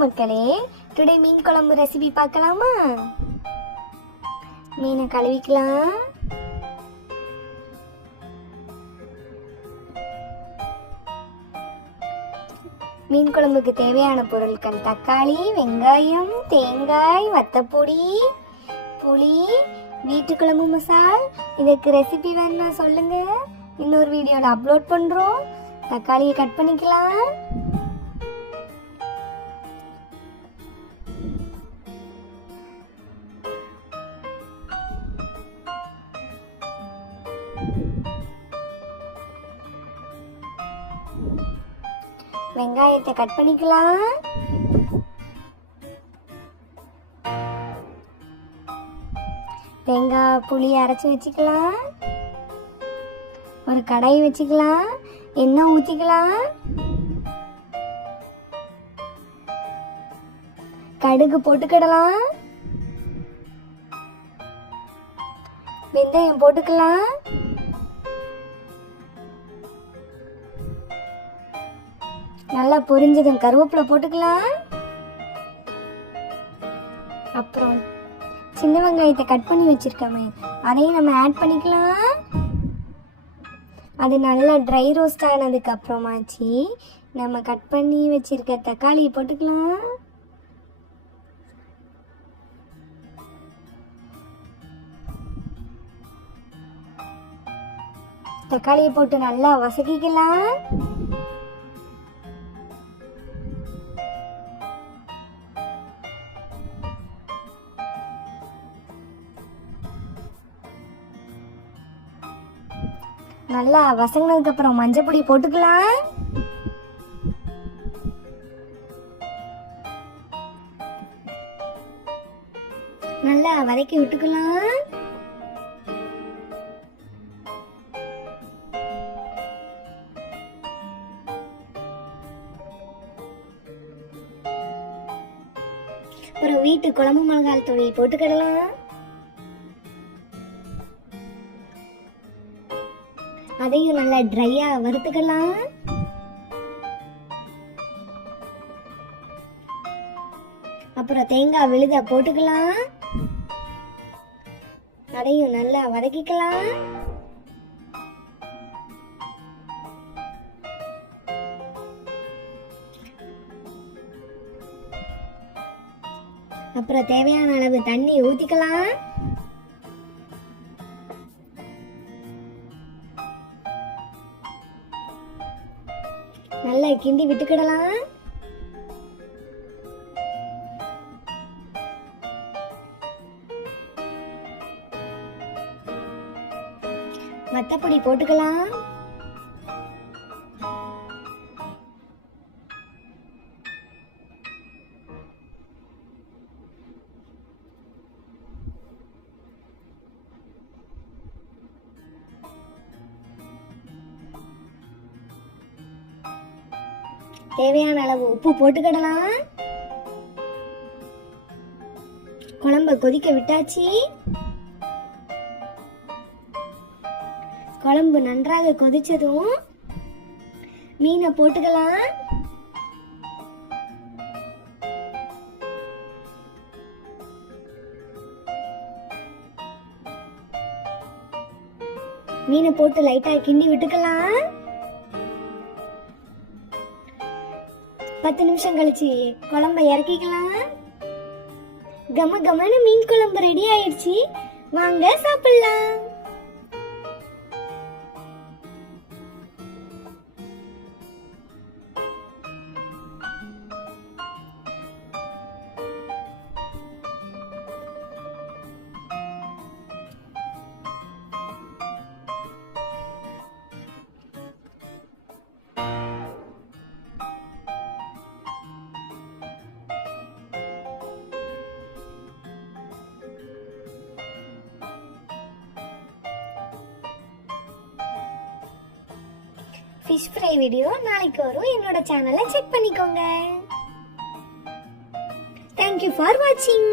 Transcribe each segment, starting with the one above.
மக்களே, டுடே மீன் குழம்பு ரெசிபி பார்க்கலாமா? மீனை கழுவிக்கலாம். மீன் குழம்புக்கு தேவையான பொருட்கள்: தக்காளி, வெங்காயம், தேங்காய், வத்தப்பொடி, புளி, வீட்டு குழம்பு மசால். இதுக்கு ரெசிபி வேணும்னா சொல்லுங்க, இன்னொரு வீடியோவில் அப்லோட் பண்ணுறோம். தக்காளியை கட் பண்ணிக்கலாம். வெங்காயத்தை கட் பண்ணிக்கலாம். தேங்காய் புளி அரைச்சி வச்சுக்கலாம். ஒரு கடாய் வச்சுக்கலாம். எண்ணெய் ஊற்றிக்கலாம். கடுகு போட்டுக்கிடலாம். வெந்தயம் போட்டுக்கலாம். நல்லா பொரிஞ்சதும் கருவேப்பிலை போட்டுக்கலாம். அப்புறம் சின்ன வெங்காயத்தை கட் பண்ணி வச்சிருக்கோமே, அதையும் நம்ம ஆட் பண்ணிக்கலாம். அது நல்லா ட்ரை ரோஸ்ட் ஆனதுக்கு அப்புறமாச்சு நம்ம கட் பண்ணி வச்சிருக்க தக்காளியை போட்டுக்கலாம். தக்காளியை போட்டு நல்லா வதக்கிக்கலாம். நல்லா வதங்கினதுக்கு அப்புறம் மஞ்சள் பொடி போட்டுக்கலாம். நல்லா வதக்கி விட்டுக்கலாம். அப்புறம் வீட்டு குழம்பு மிளகாய் தூள் போட்டுக்கிடலாம். அதையும் நல்லா ட்ரையா வறுத்துக்கலாம். அப்புறம் தேங்காய் விழுத போட்டுக்கலாம். அதையும் நல்லா வதக்கிக்கலாம். அப்புறம் தேவையான அளவு தண்ணி ஊத்திக்கலாம். நல்லா கிண்டி விட்டுக்கிடலாம். வத்தப்பொடி போட்டுக்கலாம். தேவையான அளவு உப்பு போட்டுக்கிடலாம். குழம்ப கொதிக்க விட்டாச்சு. குழம்பு நன்றாக கொதிச்சதும் மீனை போட்டுக்கலாம். மீனை போட்டு லைட்டா கிண்டி விட்டுக்கலாம். 10 நிமிஷம் கழிச்சு குழம்ப இறக்கிக்கலாம். கம கமன்னு மீன் குழம்பு ரெடி ஆயிடுச்சு. வாங்க சாப்பிடலாம். ஃபிஷ் ஃப்ரை வீடியோ நாளைக்கு வரும். என்னோட சேனலை செக் பண்ணிக்கோங்க. தேங்க்யூ ஃபார் வாட்சிங்.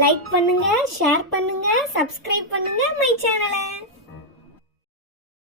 லைக் பண்ணுங்க, ஷேர் பண்ணுங்க, சப்ஸ்கிரைப் பண்ணுங்க மை சேனலை.